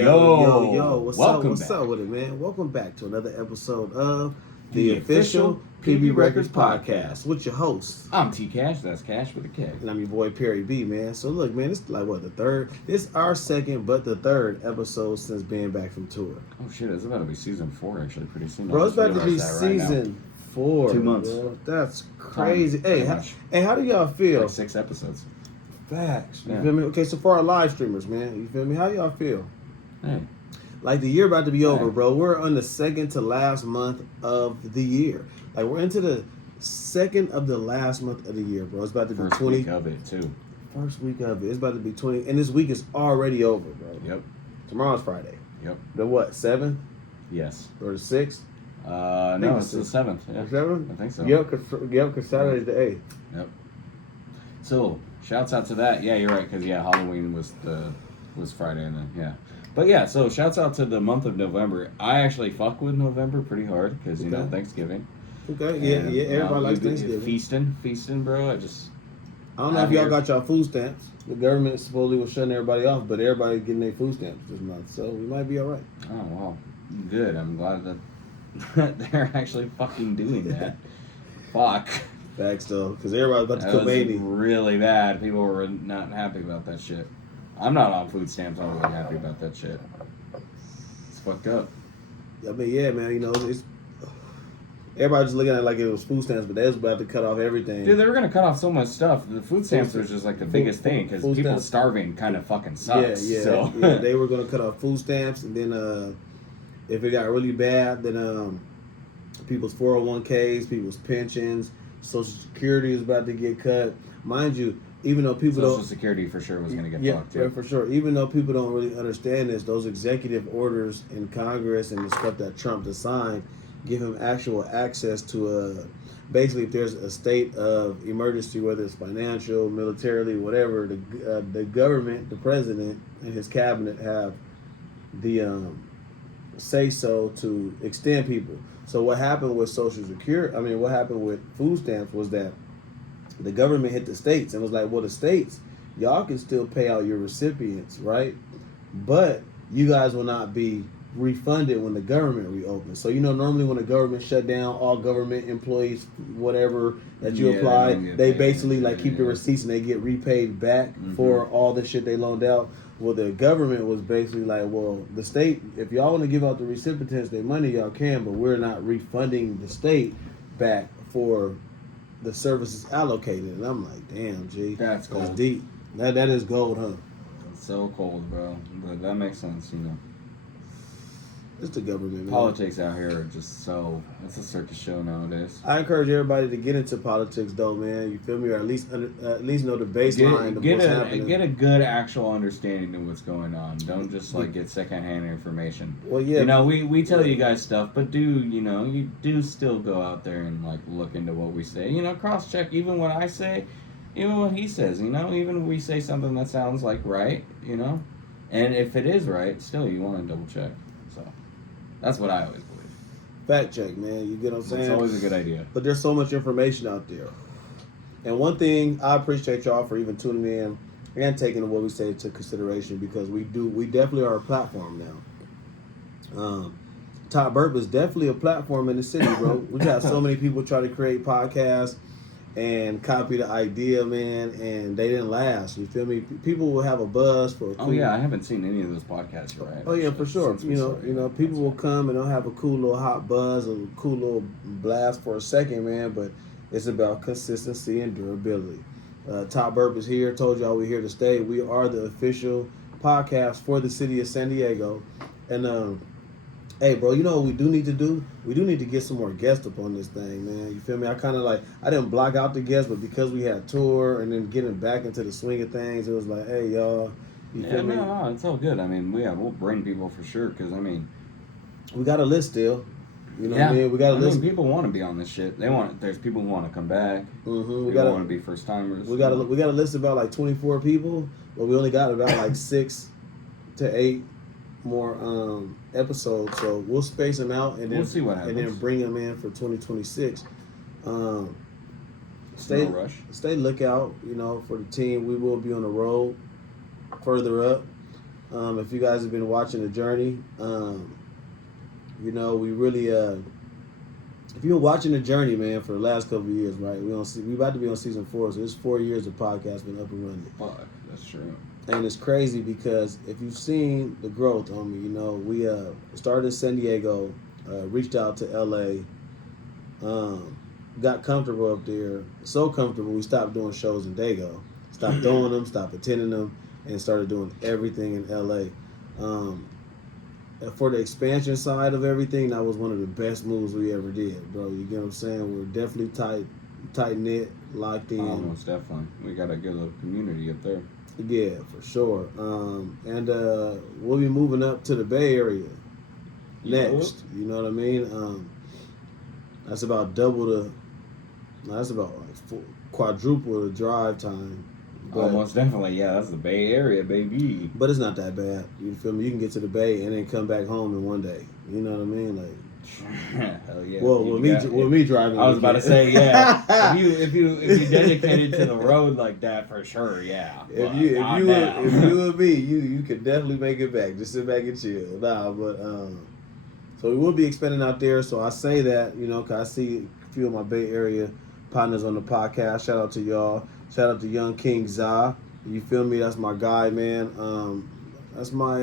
Yo, what's welcome up? What's back. up with it, man? Welcome back to another episode of the official PB Records podcast with your host. I'm T Cash, that's Cash with a K. And I'm your boy Perry B, man. So look, man, it's like what, the third? It's our second, but the third episode since being back from tour. Oh shit, it's about to be season 4 actually pretty soon. Bro, it's about to be season 4. 2 months. Bro. That's crazy. Time, hey, how do y'all feel? Like 6 episodes. Facts. You Yeah. feel me? Okay, so for our live streamers, man, you feel me? How y'all feel? Hey. Like the year about to be over, Hey. bro. We're on the second to last month of the year. Like we're into the second of the last month of the year, bro. It's about to be First 20. week of it too. First week of it. It's about to be 20. And this week is already over, bro. Yep. Tomorrow's Friday. Yep. The what, 7th? Yes. Or the 6th? No, it's the 7th. Yeah. The 7th? I think so. Yep, because Saturday's the 8th. Yep. So, shouts out to that. Yeah, you're right, because Halloween was Friday and then But yeah, so shouts out to the month of November. I actually fuck with November pretty hard because you know Thanksgiving. Okay, yeah, everybody likes Thanksgiving. Feasting, bro. I don't know if y'all got y'all food stamps. The government supposedly was shutting everybody off, but everybody getting their food stamps this month, so we might be all right. Oh wow, good. I'm glad that they're actually fucking doing that. Fuck. Facts though, because everybody's about to That come was baby. really bad. People were not happy about that shit. I'm not on food stamps. I'm really happy about that shit. It's fucked up. I mean, yeah, man. You know, it's everybody just looking at it like it was food stamps, but they was about to cut off everything. Dude, they were gonna cut off so much stuff. The food stamps was just like the biggest thing because people stamps. starving kind of fucking sucks. Yeah, So they were gonna cut off food stamps, and then if it got really bad, then people's 401ks, people's pensions, Social Security is about to get cut. Mind you, even though people Social Security for sure was gonna get fucked. Yeah, for sure. Even though people don't really understand this, those executive orders in Congress and the stuff that Trump has signed give him actual access to basically if there's a state of emergency, whether it's financial, militarily, whatever, the government, the president, and his cabinet have the say so to extend people. So what happened with Social Security? I mean, what happened with food stamps was that the government hit the states and was like, well, the states, y'all can still pay out your recipients, right? But you guys will not be refunded when the government reopens. So, you know, normally when the government shut down, all government employees, whatever that you apply, they basically like keep the receipts and they get repaid back for all the shit they loaned out. Well, the government was basically like, well, the state, if y'all want to give out the recipients their money, y'all can, but we're not refunding the state back for the services allocated. And I'm like, damn, G. That's cold. That's deep. That is gold, huh? It's so cold, bro. But that makes sense, you know. It's the government, man. Politics out here are just so, it's a circus show nowadays. I encourage everybody to get into politics, though, man. You feel me? Or at least know the baseline of what's happening. Get a good actual understanding of what's going on. Don't just like get secondhand information. Well, yeah. You know, we tell you guys stuff, but you do still go out there and like look into what we say. You know, cross check even what I say, even what he says. You know, even if we say something that sounds like right. You know, and if it is right, still you want to double check. So that's what I always believe. Fact check, man. You get what I'm saying? It's always a good idea. But there's so much information out there. And one thing, I appreciate y'all for even tuning in and taking what we say into consideration because we definitely are a platform now. TOPBRP is definitely a platform in the city, bro. We got so many people try to create podcasts and copy the idea, man, and they didn't last. You feel me? People will have a buzz for a cool... Oh yeah, I haven't seen any of those podcasts, right? Oh yeah, for sure. You know, people will come and they'll have a cool little hot buzz, a cool little blast for a second, man. But it's about consistency and durability. TOPBRP is here. Told y'all we're here to stay. We are the official podcast for the city of San Diego, and hey, bro, you know what we do need to do? We do need to get some more guests up on this thing, man. You feel me? I kind of like, I didn't block out the guests, but because we had tour and then getting back into the swing of things, it was like, hey, y'all, you feel me? No, it's all good. I mean, we'll bring people for sure, because, I mean... We got a list still. You know what I mean? We got a list. People want to be on this shit. There's people who want to come back. We got want to be first-timers. We got a list of about like 24 people, but we only got about like 6 to 8 more episodes, so we'll space them out and then we'll see what happens. And then bring them in for 2026. No rush. Stay lookout, you know, for the team. We will be on the road further up. If you guys have been watching the journey, we really if you've been watching the journey, man, for the last couple of years, right? We about to be on season 4, so it's 4 years the podcast been up and running. Fuck, that's true. And it's crazy because if you've seen the growth on me, we started in San Diego, reached out to LA, got comfortable up there, so comfortable we stopped doing shows in Dago, stopped throwing them, stopped attending them, and started doing everything in LA. For the expansion side of everything, that was one of the best moves we ever did, bro. You get what I'm saying? We're definitely tight knit, locked in. Almost definitely. We got a good little community up there. Yeah, for sure. And we'll be moving up to the Bay Area next. You know what I mean? That's about quadruple the drive time. Almost definitely, yeah. That's the Bay Area, baby. But it's not that bad. You feel me? You can get to the Bay and then come back home in one day. You know what I mean? Like, hell yeah. Well, with me driving, I was about to say, yeah. if you dedicated to the road like that, for sure, yeah. If you and me, you could definitely make it back. Just sit back and chill. So we will be expanding out there. So I say that, because I see a few of my Bay Area partners on the podcast. Shout out to y'all. Shout out to Young King Za. You feel me? That's my guy, man. That's my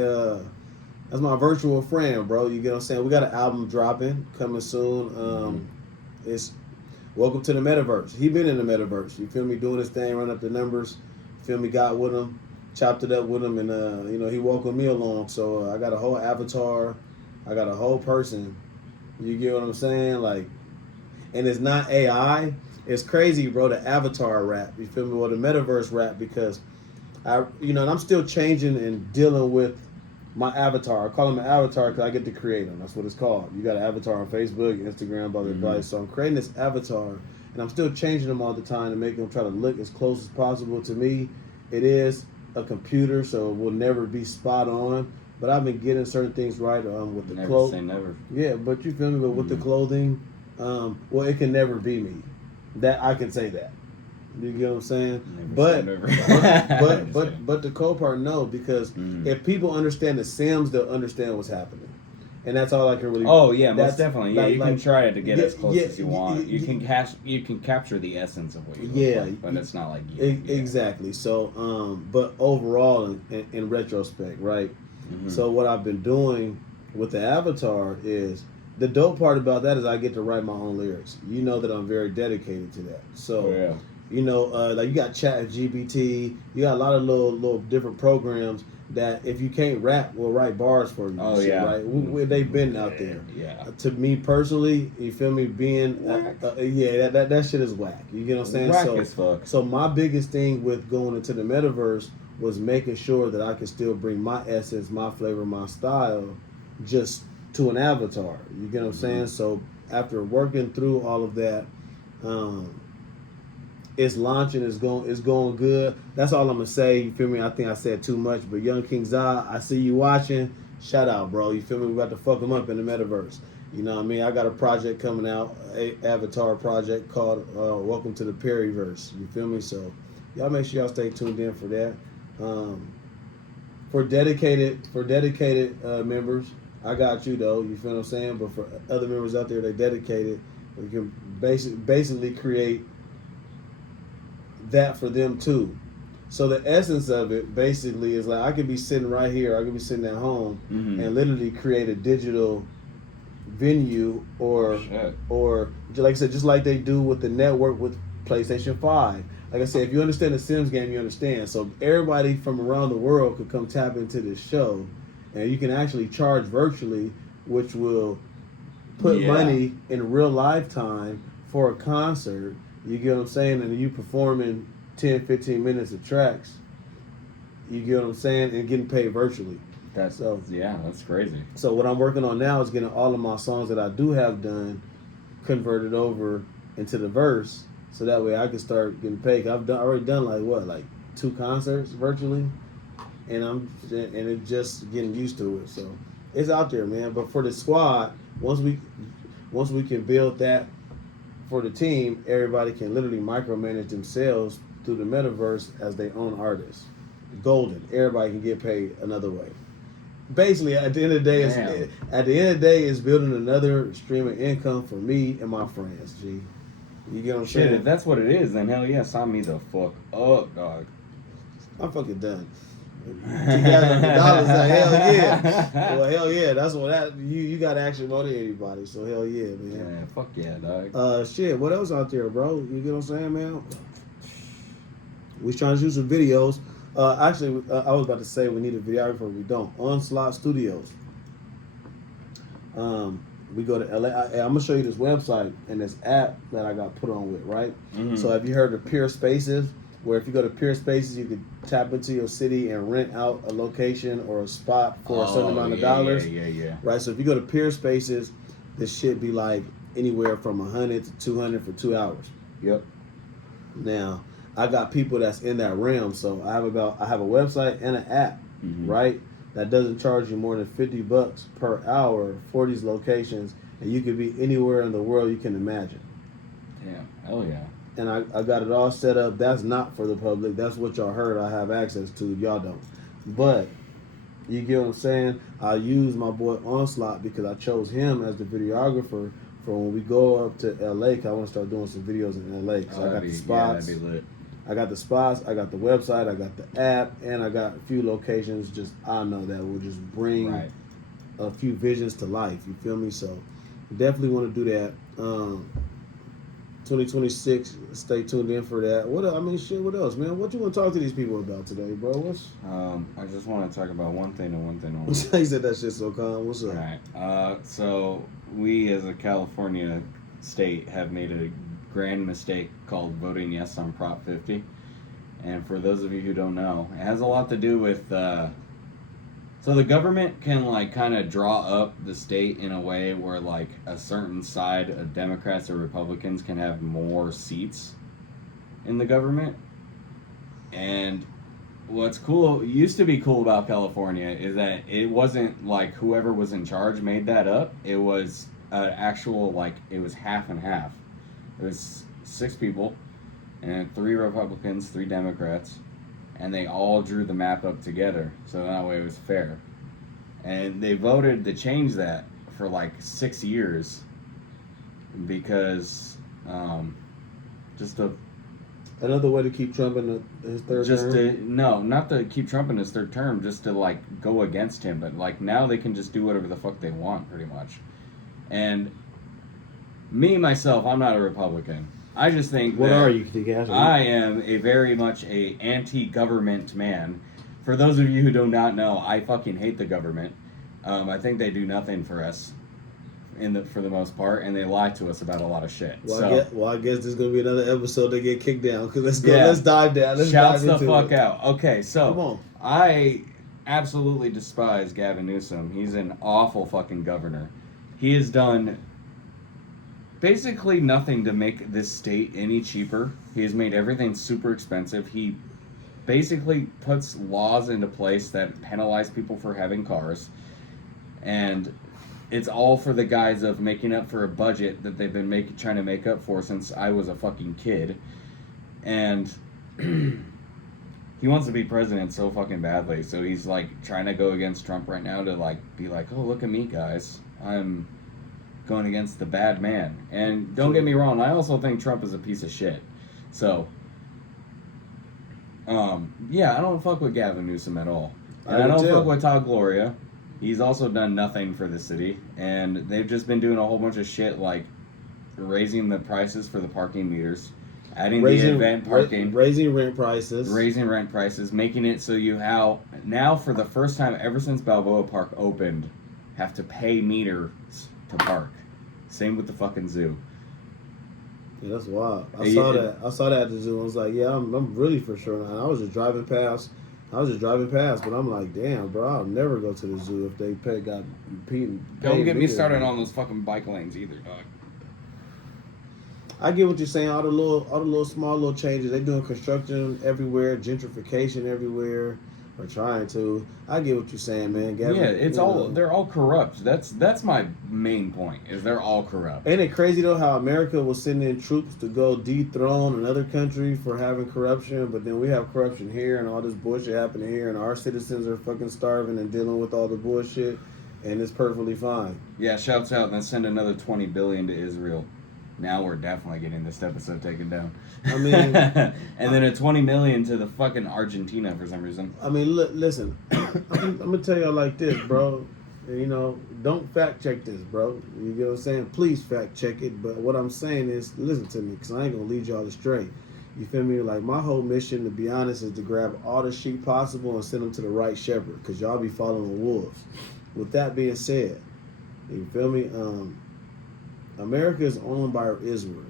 virtual friend, bro. You get what I'm saying? We got an album dropping coming soon. It's Welcome to the Metaverse. He been in the Metaverse. You feel me? Doing his thing, run up the numbers. You feel me? Got with him, chopped it up with him, and he welcomed me along. So I got a whole avatar. I got a whole person. You get what I'm saying? Like, and it's not AI. It's crazy, bro, the avatar rap, you feel me, or the metaverse rap, because and I'm still changing and dealing with my avatar. I call him an avatar because I get to create him. That's what it's called. You got an avatar on Facebook, Instagram, blah, blah, blah. So I'm creating this avatar, and I'm still changing them all the time to make them try to look as close as possible to me. It is a computer, so it will never be spot on. But I've been getting certain things right with the clothes. Never say never. Yeah, but you feel me? But with the clothing, it can never be me. That I can say that. You get what I'm saying? But the cool part, no, because if people understand the Sims, they'll understand what's happening, and that's all I can really. Oh yeah, most definitely. Yeah, you can try to get as close as you want. You can capture the essence of what you look like, but it's not like you. Exactly. So, but overall, in retrospect, right? So what I've been doing with the avatar is. The dope part about that is I get to write my own lyrics. You know that I'm very dedicated to that. So, like you got ChatGPT, you got a lot of little different programs that if you can't rap, will write bars for you. Oh yeah, right? They've been out there. Yeah. To me personally, you feel me? Being that shit is whack. You get what I'm saying? Whack as fuck. So my biggest thing with going into the metaverse was making sure that I could still bring my essence, my flavor, my style, just to an avatar. You get what I'm saying? So after working through all of that, it's launching, it's going good. That's all I'm gonna say. You feel me? I think I said too much, but Young King Za, I see you watching. Shout out, bro. You feel me? We about to fuck him up in the metaverse. You know what I mean? I got a project coming out, a avatar project called Welcome to the Perryverse. You feel me? So y'all make sure y'all stay tuned in for that. For dedicated members, I got you though. You feel what I'm saying? But for other members out there, they dedicated. We can basically create that for them too. So the essence of it basically is like I could be sitting right here. I could be sitting at home and literally create a digital venue or like I said, just like they do with the network with PlayStation 5. Like I said, if you understand the Sims game, you understand. So everybody from around the world could come tap into this show. And you can actually charge virtually, which will put money in real lifetime for a concert. You get what I'm saying? And you performing 10, 15 minutes of tracks. You get what I'm saying? And getting paid virtually. That's crazy. So what I'm working on now is getting all of my songs that I do have done converted over into the verse. So that way I can start getting paid. I've already done like 2 concerts virtually. And it's just getting used to it. So it's out there, man. But for the squad, once we can build that for the team, everybody can literally micromanage themselves through the metaverse as their own artists. golden. Everybody can get paid another way. Basically, at the end of the day, it's building another stream of income for me and my friends. G, you get what I'm saying? Shit, if that's what it is, then hell yeah, sign me the fuck up, dog. I'm fucking done. $2,000, hell yeah. Well, hell yeah. That's what you got to actually motivate anybody. So hell yeah, man. Yeah, fuck yeah, dog. Shit. What else out there, bro? You get what I'm saying, man? We trying to shoot some videos. Actually, I was about to say we need a videographer. We don't. Onslaught Studios. We go to LA. I'm gonna show you this website and this app that I got put on with, right? Mm-hmm. So have you heard of Peer Spaces? Where if you go to Peer Spaces, you could tap into your city and rent out a location or a spot for a certain amount of dollars. Yeah. Right. So if you go to Peer Spaces, this shit be like anywhere from 100 to 200 for 2 hours. Yep. Now, I got people that's in that realm, so I have a website and an app, right? That doesn't charge you more than $50 per hour for these locations, and you could be anywhere in the world you can imagine. Damn, hell yeah. And I got it all set up. That's not for the public. That's what y'all heard I have access to. Y'all don't. But you get what I'm saying? I use my boy Onslaught because I chose him as the videographer for when we go up to LA. Cause I want to start doing some videos in LA. Cause I got the spots. That'd be lit. I got the spots. I got the website. I got the app, and I got a few locations. Just I know that will just bring a few visions to life. You feel me? So definitely want to do that. 2026. Stay tuned in for that. What else, man? What you want to talk to these people about today, bro? I just want to talk about one thing and one thing only. He said that shit so calm. What's up? All right. So we as a California state have made a grand mistake called voting yes on Prop 50. And for those of you who don't know, it has a lot to do with so the government can like kind of draw up the state in a way where like a certain side of Democrats or Republicans can have more seats in the government. And what's cool, used to be cool about California is that it wasn't like whoever was in charge made that up. It was actual, like, it was half and half. It was 6 people, and 3 Republicans, 3 Democrats, and they all drew the map up together, so that way it was fair. And they voted to change that for like 6 years because another way to keep Trump in his third term? Not to keep Trump in his third term, just to like go against him. But like now they can just do whatever the fuck they want, pretty much. And me, myself, I'm not a Republican. I just think What that are you? I am a very much a anti-government man. For those of you who do not know, I fucking hate the government. I think they do nothing for us, for the most part, and they lie to us about a lot of shit. I guess there's gonna be another episode to get kicked down. Cause let's dive down. Shouts the fuck out. Okay, so come on. I absolutely despise Gavin Newsom. He's an awful fucking governor. He has done basically nothing to make this state any cheaper. He has made everything super expensive. He basically puts laws into place that penalize people for having cars. And it's all for the guise of making up for a budget that they've been trying to make up for since I was a fucking kid. And he wants to be president so fucking badly. So he's like trying to go against Trump right now to like be like, oh, look at me, guys. I'm going against the bad man. And don't get me wrong, I also think Trump is a piece of shit. So, yeah, I don't fuck with Gavin Newsom at all. And I don't fuck with Todd Gloria. He's also done nothing for the city. And they've just been doing a whole bunch of shit like raising the prices for the parking meters, adding the event parking, raising rent prices, making it so you now for the first time ever since Balboa Park opened, have to pay meters to park. Same with the fucking zoo. Yeah, that's wild. I saw that at the zoo. I was like, yeah, I'm really for sure. And I was just driving past, but I'm like, damn, bro, I'll never go to the zoo if they got paid. Don't get me started on those fucking bike lanes either, dog. I get what you're saying. All the little small changes. They doing construction everywhere, gentrification everywhere. or trying to. I get what you're saying, man. Gavin, Yeah, it's you all know. they're all corrupt. That's my main point. Is they're all corrupt. Ain't it crazy though how America was sending in troops to go dethrone another country for having corruption, but then we have corruption here and all this bullshit happening here, and our citizens are fucking starving and dealing with all the bullshit, and it's perfectly fine. Yeah, shouts out and then send another 20 billion to Israel. Now we're definitely getting this episode taken down. I mean, and then a 20 million to the fucking Argentina for some reason. I mean, listen, I'm gonna tell y'all like this, bro. You know, don't fact check this, bro. You get what I'm saying? Please fact check it. But what I'm saying is, listen to me, because I ain't gonna lead y'all astray. You feel me? Like, my whole mission, to be honest, is to grab all the sheep possible and send them to the right shepherd, because y'all be following wolves. With that being said, you feel me? America is owned by Israel.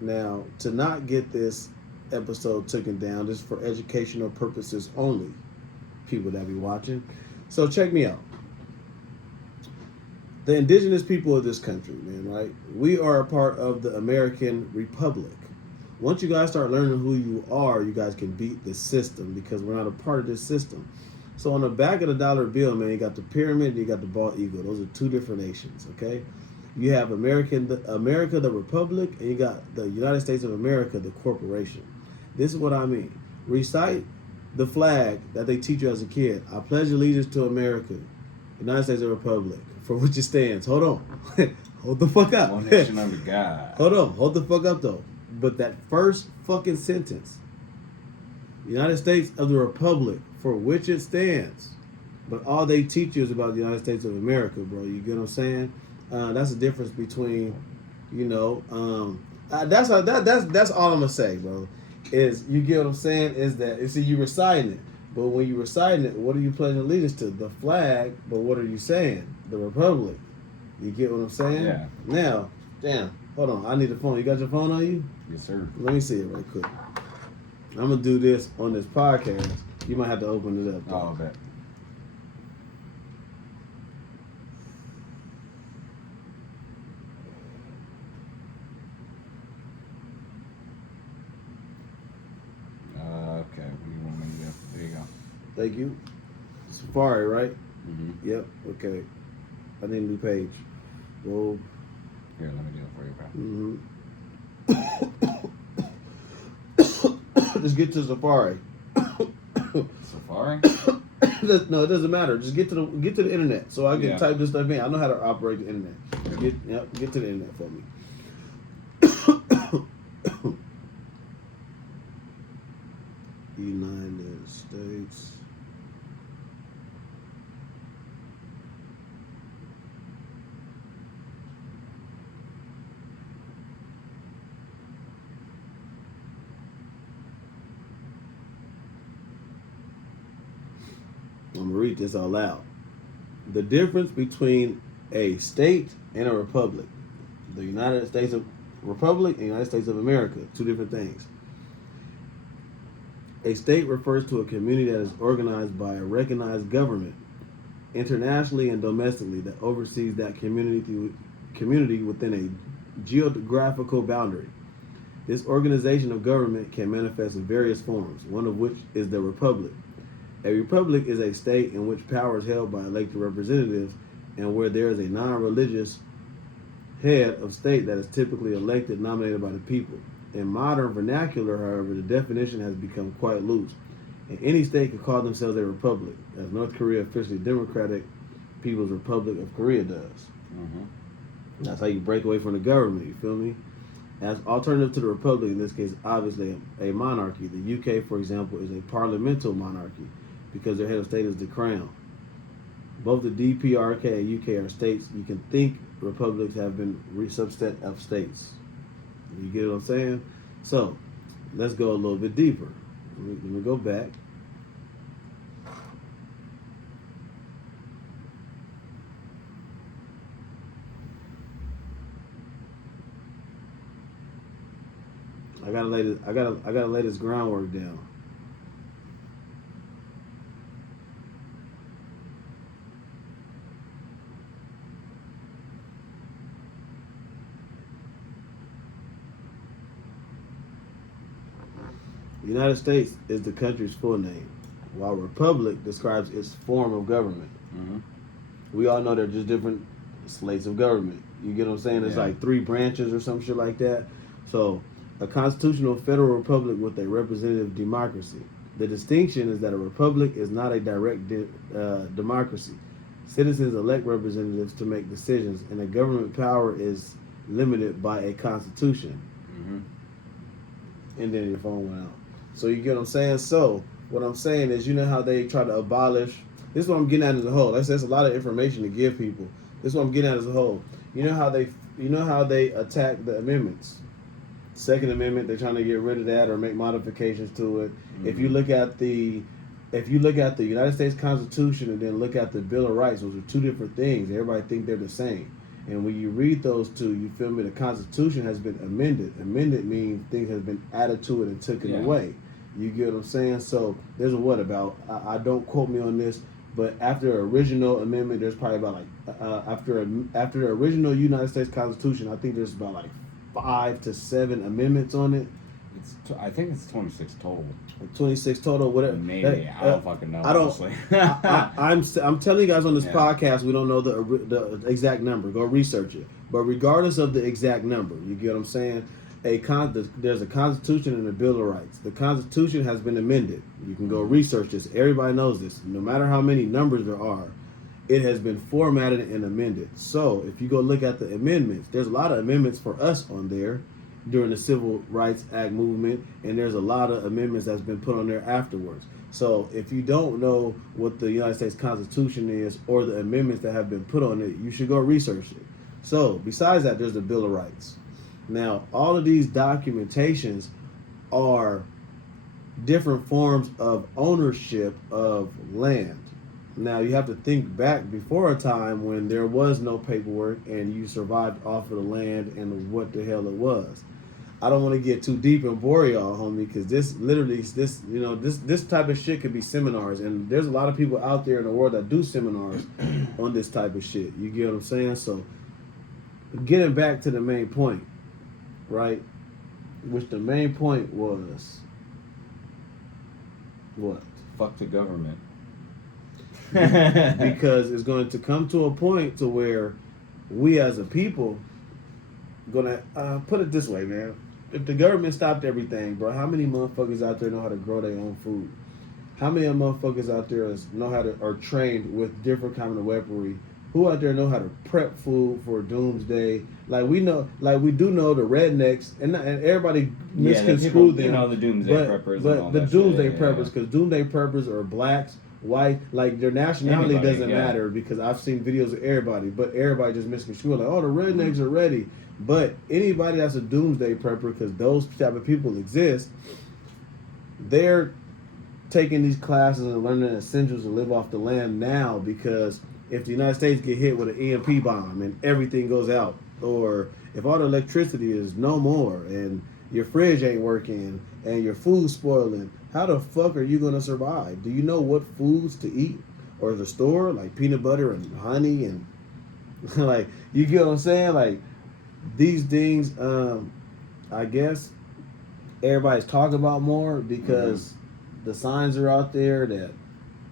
Now, to not get this episode taken down, this is for educational purposes only, people that be watching. So check me out. The indigenous people of this country, man, right? We are a part of the American Republic. Once you guys start learning who you are, you guys can beat the system, because we're not a part of this system. So on the back of the dollar bill, man, you got the pyramid and you got the bald eagle. Those are two different nations, okay? You have America, the Republic, and you got the United States of America, the corporation. This is what I mean. Recite the flag that they teach you as a kid. I pledge allegiance to America, United States of Republic, for which it stands. Hold on. Hold the fuck up. One nation under God. Hold on. Hold the fuck up, though. But that first fucking sentence, United States of the Republic, for which it stands. But all they teach you is about the United States of America, bro. You get what I'm saying? That's the difference between, you know, that's all I'm gonna say, bro. Is, you get what I'm saying? Is that, see, you reciting it, but when you reciting it, what are you pledging allegiance to? The flag, but what are you saying? The Republic. You get what I'm saying? Yeah. Now, damn, hold on, I need a phone. You got your phone on you? Yes, sir. Let me see it right quick. I'm gonna do this on this podcast. You might have to open it up, though. Oh, I bet. Okay, what do you want me to do? There you go. Thank you. Safari, right? Mm-hmm. Yep. Okay. I need a new page. Whoa. Here, let me do it for you, bro. Mm-hmm. Just get to Safari. Safari? No, it doesn't matter. Just get to the internet, so I can type this stuff in. I know how to operate the internet. Get to the internet for me. United States. I'm going to read this out loud. The difference between a state and a republic. The United States of Republic and United States of America. Two different things. A state refers to a community that is organized by a recognized government, internationally and domestically, that oversees that community within a geographical boundary. This organization of government can manifest in various forms, one of which is the republic. A republic is a state in which power is held by elected representatives and where there is a non-religious head of state that is typically elected, nominated by the people. In modern vernacular, however, the definition has become quite loose, and any state can call themselves a republic, as North Korea officially Democratic People's Republic of Korea does. Mm-hmm. That's how you break away from the government, you feel me? As alternative to the republic, in this case, obviously a monarchy. The UK, for example, is a parliamentary monarchy because their head of state is the crown. Both the DPRK and UK are states. You can think republics have been subset of states. You get what I'm saying? So, let's go a little bit deeper. Let me go back. I gotta lay this groundwork down. The United States is the country's full name. while republic describes its form of government. Mm-hmm. We all know they're just different slates of government. You get what I'm saying? There's like 3 branches or some shit like that. So, a constitutional federal republic with a representative democracy. The distinction is that a republic is not a direct democracy. Citizens elect representatives to make decisions, and the government power is limited by a constitution. Mm-hmm. And then your phone went out. So you get what I'm saying? So what I'm saying is, you know how they try to abolish. This is what I'm getting at as a whole. That's a lot of information to give people. This is what I'm getting at as a whole. You know how they attack the amendments. Second Amendment, they're trying to get rid of that or make modifications to it. Mm-hmm. If you look at the United States Constitution and then look at the Bill of Rights, those are 2 different things. Everybody think they're the same. And when you read those 2, you feel me, the Constitution has been amended. Amended means things have been added to it and taken away. You get what I'm saying? So there's I don't quote me on this, but after the original amendment, there's probably about after the original United States Constitution, I think there's about 5 to 7 amendments on it. I think it's 26 total. 26 total, whatever. Maybe I don't fucking know. I don't. I'm telling you guys on this podcast, we don't know the exact number. Go research it. But regardless of the exact number, you get what I'm saying. There's a Constitution and a Bill of Rights. The Constitution has been amended. You can go research this. Everybody knows this. No matter how many numbers there are, it has been formatted and amended. So if you go look at the amendments, there's a lot of amendments for us on there during the Civil Rights Act movement, and there's a lot of amendments that's been put on there afterwards. So if you don't know what the United States Constitution is or the amendments that have been put on it, you should go research it. So besides that, there's the Bill of Rights. Now, all of these documentations are different forms of ownership of land. Now, you have to think back before a time when there was no paperwork and you survived off of the land and what the hell it was. I don't want to get too deep and bore y'all, homie, because this type of shit could be seminars, and there's a lot of people out there in the world that do seminars on this type of shit. You get what I'm saying? So, getting back to the main point, right? Which the main point was what? Fuck the government. Because it's going to come to a point to where we as a people gonna put it this way, man. If the government stopped everything, bro, how many motherfuckers out there know how to grow their own food? How many motherfuckers out there are trained with different kind of weaponry? Who out there know how to prep food for doomsday? Like we know, like we do know the rednecks, and everybody misconstrue them. You know the doomsday preppers, but the doomsday preppers, because doomsday preppers are blacks, white, like their nationality doesn't matter, because I've seen videos of everybody, but everybody just misconstrued like, oh, the rednecks are ready. But anybody that's a doomsday prepper, because those type of people exist, they're taking these classes and learning the essentials to live off the land now, because if the United States get hit with an EMP bomb and everything goes out, or if all the electricity is no more and your fridge ain't working and your food's spoiling, how the fuck are you going to survive? Do you know what foods to eat or the store, like peanut butter and honey and like, you get what I'm saying? Like, these things, I guess everybody's talking about more because the signs are out there that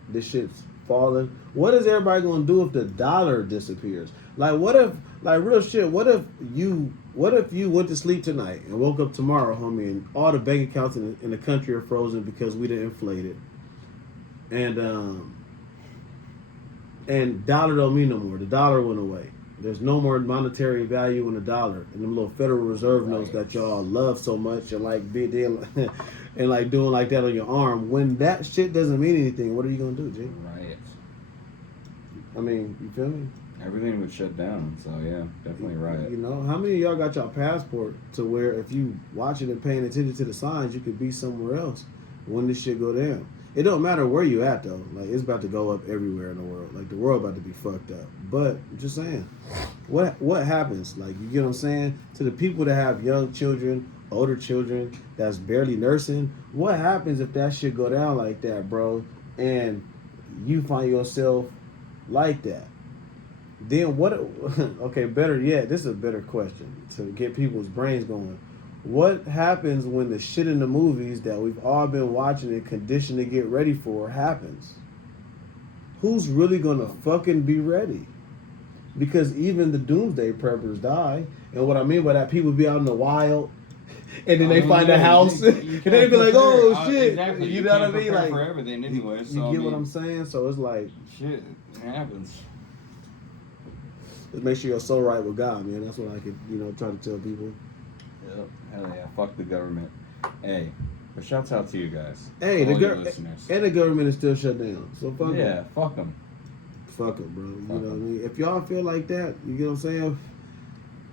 this shit's falling. What is everybody gonna do if the dollar disappears? Like, what if, like, real shit, what if you went to sleep tonight and woke up tomorrow, homie, and all the bank accounts in the country are frozen because we didn't inflate it, and dollar don't mean no more. The dollar went away. There's no more monetary value in the dollar, and them little Federal Reserve notes that y'all love so much and like and like doing like that on your arm. When that shit doesn't mean anything, what are you gonna do, G? Right. I mean, you feel me? Everything would shut down. So yeah, definitely right. You know, how many of y'all got your passport to where if you watching and paying attention to the signs, you could be somewhere else when this shit go down? It don't matter where you at though. Like, it's about to go up everywhere in the world. Like, the world about to be fucked up. But I'm just saying, what happens? Like, you get what I'm saying? To the people that have young children, older children that's barely nursing, what happens if that shit go down like that, bro? And you find yourself like that. Then what? Okay, better yet, this is a better question to get people's brains going. What happens when the shit in the movies that we've all been watching and conditioned to get ready for happens? Who's really gonna fucking be ready? Because even the doomsday preppers die. And what I mean by that, people be out in the wild and then they find a house and they be like, oh shit. Exactly. You know what I mean? Like, for everything anyway. you So, get what I'm saying? So it's like, shit, it happens. just make sure you're so right with God, man. That's what I could, try to tell people. Yep. Hell yeah. Fuck the government. Hey, but shouts out to you guys. Hey, all your listeners. And the government is still shut down. So fuck them. Yeah, fuck them. Fuck them, bro. You know what I mean? If y'all feel like that, you get what I'm saying?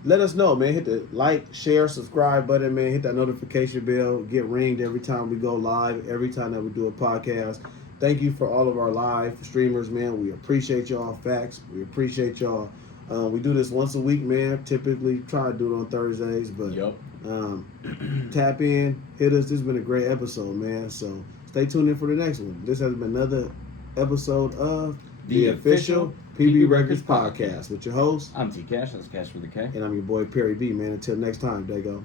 Let us know, man. Hit the like, share, subscribe button, man. Hit that notification bell. Get ringed every time we go live, every time that we do a podcast. Thank you for all of our live streamers, man. We appreciate y'all. Facts. We appreciate y'all. We do this once a week, man. Typically try to do it on Thursdays, but tap in, hit us. This has been a great episode, man. So stay tuned in for the next one. This has been another episode of the official PB Records podcast with your host. I'm T Cash. That's Cash with a K. And I'm your boy Perry B, man. Until next time, Dago.